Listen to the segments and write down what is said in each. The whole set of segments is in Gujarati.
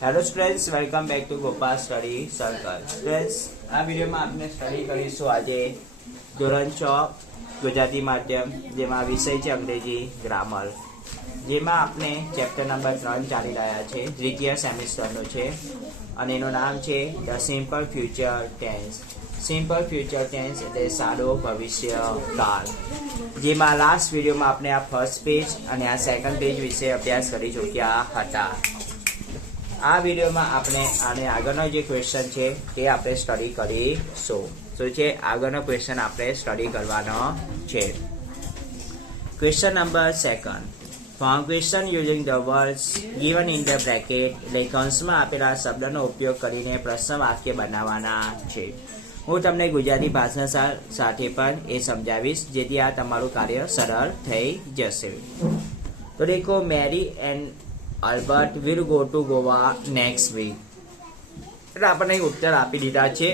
Hello students welcome back to Gopal study circle students આ વિડીયોમાં આપણે સ્ટડી કરીશું આજે ધોરણ છ, ગુજરાતી માધ્યમ, જેમાં વિષય છે અંગ્રેજી ગ્રામર જેમાં આપણે ચેપ્ટર નંબર ત્રણ ચાલી રહ્યા છે દ્વિતીય સેમિસ્ટરનું છે, અને એનું નામ છે the simple future tense simple future tense એટલે સારો ભવિષ્ય કાળ. જેમાં લાસ્ટ વિડીયોમાં આપણે આ ફર્સ્ટ પેજ અને આ સેકન્ડ પેજ વિશે અભ્યાસ કરી ચૂક્યા હતા. આ વિડીયોમાં આપણે આને આગળનો જે ક્વેશ્ચન છે તે આપણે સ્ટડી કરીશું. શું છે આગળનો ક્વેશ્ચન આપણે સ્ટડી કરવાનો છે. Question number second form question using the words given in the bracket એટલે કૌંસમાં આપેલા શબ્દનો ઉપયોગ કરીને પ્રશ્ન વાક્ય બનાવવાના છે. હું તમને ગુજરાતી ભાષા સાથે પણ એ સમજાવીશ, જેથી આ તમારું કાર્ય સરળ થઈ જશે. તો દેખો Mary and Albert will go to Goa next week એટલે આપણને ઉત્તર આપી દીધા છે.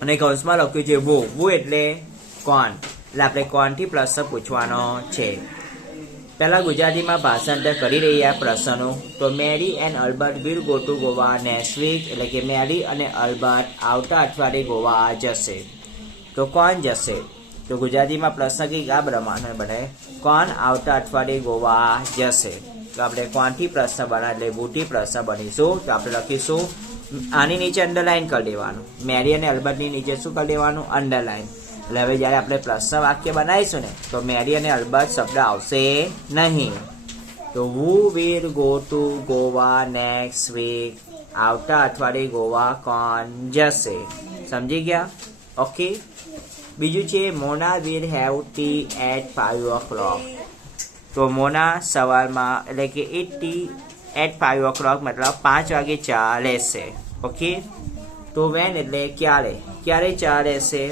અને કૌંસમાં લખ્યું છે વો. વો એટલે કોણ? એટલે આપણે કોણથી પ્રશ્ન પૂછવાનો છે. પહેલાં ગુજરાતીમાં ભાષાંતર કરી રહ્યા પ્રશ્નો તો Mary and Albert will go to Goa next week એટલે કે મેરી અને અલ્બર્ટ આવતા અઠવાડિયે ગોવા જશે. તો કોણ જશે? તો ગુજરાતીમાં પ્રશ્ન કંઈક આ પ્રમાણે બને. કોણ આવતા અઠવાડિયે ગોવા જશે? તો આપણે કોણથી પ્રશ્ન બના એટલે બુટી પ્રશ્ન બનીશું. તો આપણે લખીશું આની નીચે અંડરલાઈન કરી દેવાનું. મેરી અને અલ્બર્ટની નીચે શું કરી દેવાનું? અંડરલાઈન એટલે હવે જ્યારે આપણે પ્રશ્ન વાક્ય બનાવીશું ને, તો મેરી અને અલ્બર્ટ શબ્દ આવશે નહીં. તો who will go to Goa next week? આવતા અઠવાડિયે ગોવા કોણ જશે? સમજી ગયા? ઓકે? બીજું છે, Mona will have tea at five o'clock. તો મોના સવારમાં, એટલે કે એટી એટ ફાઈવ ઓ ક્લોક મતલબ પાંચ વાગે ચા લેશે. ઓકે તો વેન એટલે ક્યારે? ક્યારે ચા લેશે?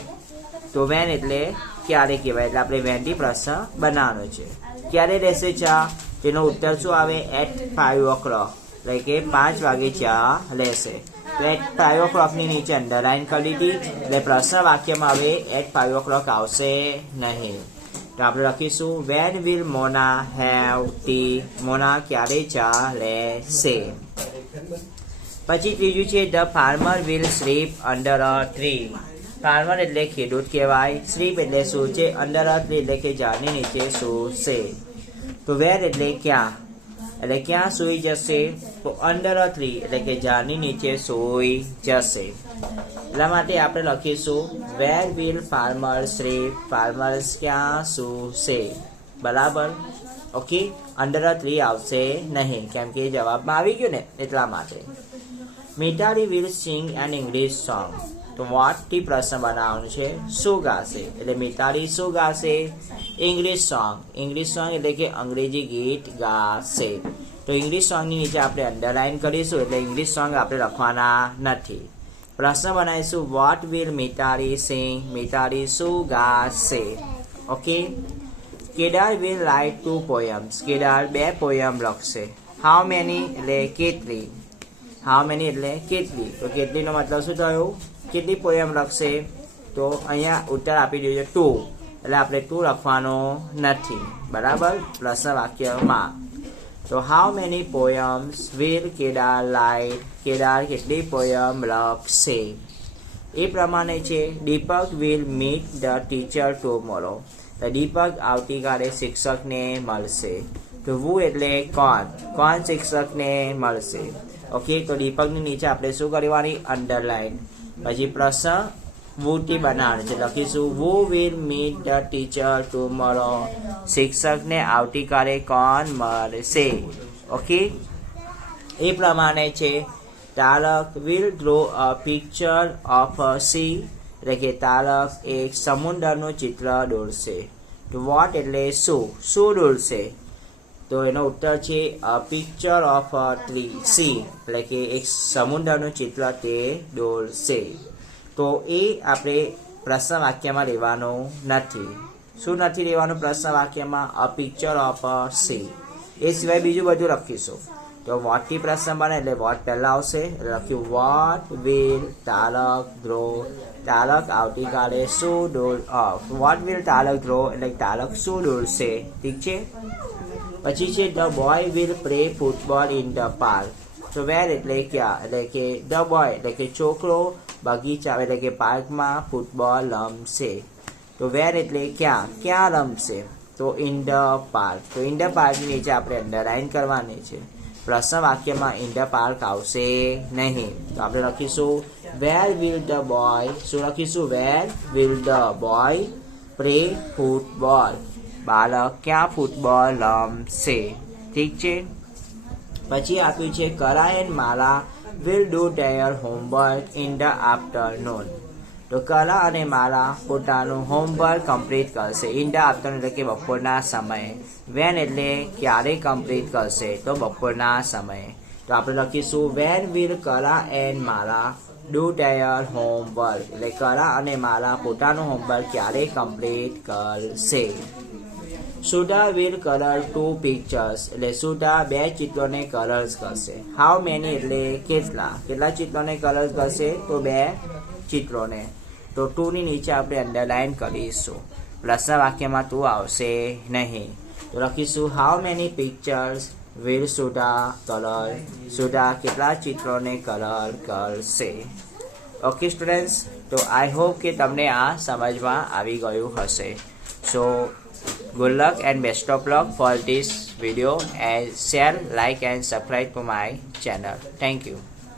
તો વેન એટલે ક્યારે કહેવાય? એટલે આપણે વેનથી પ્રશ્ન બનાવવાનો છે. ક્યારે લેશે ચા? તેનો ઉત્તર શું આવે? એટ ફાઈવ ઓ ક્લોક એટલે કે પાંચ વાગે ચા લેશે. તો એટ ફાઈવ ઓ ક્લોકની નીચે અંડરલાઇન કરી દીધી એટલે પ્રશ્ન વાક્યમાં હવે એટ ફાઈવ ઓ ક્લોક આવશે નહીં. તો આપણે લખીશું when will Mona have tea Mona ક્યારે ચા લેશે પછી ત્રીજું છે the farmer will sleep under a tree farmer એટલે ખેડૂત કહેવાય સ્લીપ એટલે શું છે? અંડર અ ટ્રી એટલે કે ઝાડની નીચે સૂશે. તો વેર એટલે ક્યાં? એટલે ક્યાં સૂઈ જશે? તો અંડર અ ટ્રી એટલે કે ઝાડની નીચે સૂઈ જશે. એટલા માટે આપણે લખીશું where will farmer sleep farmers ક્યાં શું છે બરાબર ઓકે અંડર ટ્રી આવશે નહીં. કેમ કે જવાબમાં આવી ગયું ને, એટલા માટે. Mitali will sing an English song તો વોટથી પ્રશ્ન બનાવવાનું છે? શું ગાશે? એટલે મિતાલી શું ગાશે? ઇંગ્લિશ સોંગ ઇંગ્લિશ સોંગ એટલે કે અંગ્રેજી ગીત ગાશે. તો ઇંગ્લિશ સોંગની નીચે આપણે અંડરલાઇન કરીશું, એટલે ઇંગ્લિશ સોંગ આપણે લખવાના નથી. પ્રશ્ન બનાવીશું what will Mitali sing Mitali શું ગાશે okay Kedar will write two poems Kedar બે પોયમ લખશે હાઉ મેની એટલે કેટલી હાઉ મેની એટલે કેટલી તો કેટલીનો મતલબ શું થયો કેટલી પોયમ લખશે તો અહીંયા ઉત્તર આપી દેજો ટુ એટલે આપણે ટુ લખવાનો નથી બરાબર પ્રશ્ન વાક્યમાં તો how many poems will Kedar write Kedar કેટલી પોયમ લખશે એ પ્રમાણે છે Deepak will meet the teacher tomorrow તો દીપક આવતીકાલે શિક્ષકને મળશે. તો વુ એટલે કોણ? કોણ શિક્ષકને મળશે? ઓકે તો દીપકની નીચે આપણે શું કરવાની? અંડરલાઈન પછી પ્રશ્ન વુથી બનાવવાનું છે. લખીશું who will meet the teacher tomorrow શિક્ષકને આવતીકાલે કોણ મળશે? ઓકે એ પ્રમાણે છે. Tarak will draw a picture of a sea એટલે કે તારક એક સમુદ્રનું ચિત્ર દોરશે. વોટ એટલે શું? શું દોરશે? તો એનો ઉત્તર છે a picture of tree sea એટલે કે, એક સમુદ્રનું ચિત્ર તે દોરશે. તો એ આપણે પ્રશ્ન વાક્યમાં લેવાનું નથી. શું નથી લેવાનું પ્રશ્ન વાક્યમાં a picture of a sea એ સિવાય બીજું બધું લખીશું. તો વોટથી પ્રશ્ન બને? એટલે વોટ પહેલાં આવશે. લખ્યું what will Tarak throw Tarak આવતીકાલે શું ડોલ વોટ વિલ તારક ધ્રો એટલે તારક શું ડોલશે ઠીક છે? પછી છે the boy will play football in the park તો વેર એટલે ક્યાં? એટલે કે ધ બોય એટલે કે, છોકરો બગીચા એટલે કે પાર્કમાં ફૂટબોલ રમશે. તો વેર એટલે ક્યાં? ક્યાં રમશે? તો ઇન પાર્ક. તો ઇન ધ પાર્કની નીચે આપણે અંડરલાઈન કરવાની છે. પ્રશ્ન વાક્યમાં ઇન પાર્ક આવશે નહીં. તો આપણે લખીશું વેર વિલ ધ બોય શું લખીશું? Where will the boy play football બાળક ક્યાં ફૂટબોલ રમશે? ઠીક છે? પછી આપ્યું છે કરાયન Mala will do their homework in the afternoon તો કલા અને માલા પોતાનું હોમવર્ક કમ્પ્લીટ કરશે. ઇન ધ આફ્ટરનૂન એટલે કે બપોરના સમયે. વેન એટલે ક્યારે કમ્પ્લીટ કરશે? તો બપોરના સમયે. તો આપણે લખીશું when will Kala and Mala do their homework એટલે કલા અને માલા પોતાનું હોમવર્ક ક્યારે કમ્પ્લીટ કરશે? Sudha will colour two pictures એટલે સુધા બે ચિત્રોને કલર્સ કરશે. હાઉ મેની એટલે કેટલા? કેટલા ચિત્રોને કલર્સ કરશે? તો બે ચિત્રોને. તો ટુની નીચે આપણે અંડરલાઇન કરીશું. પ્લસના વાક્યમાં તું આવશે નહીં. તો લખીશું how many pictures will Sudha colour Sudha કેટલા ચિત્રોને કલર કરશે? ઓકે સ્ટુડન્ટ્સ તો આઈ હોપ કે તમને આ સમજમાં આવી ગયું હશે. સો good luck and best of luck for this video. And share like and subscribe to my channel. Thank you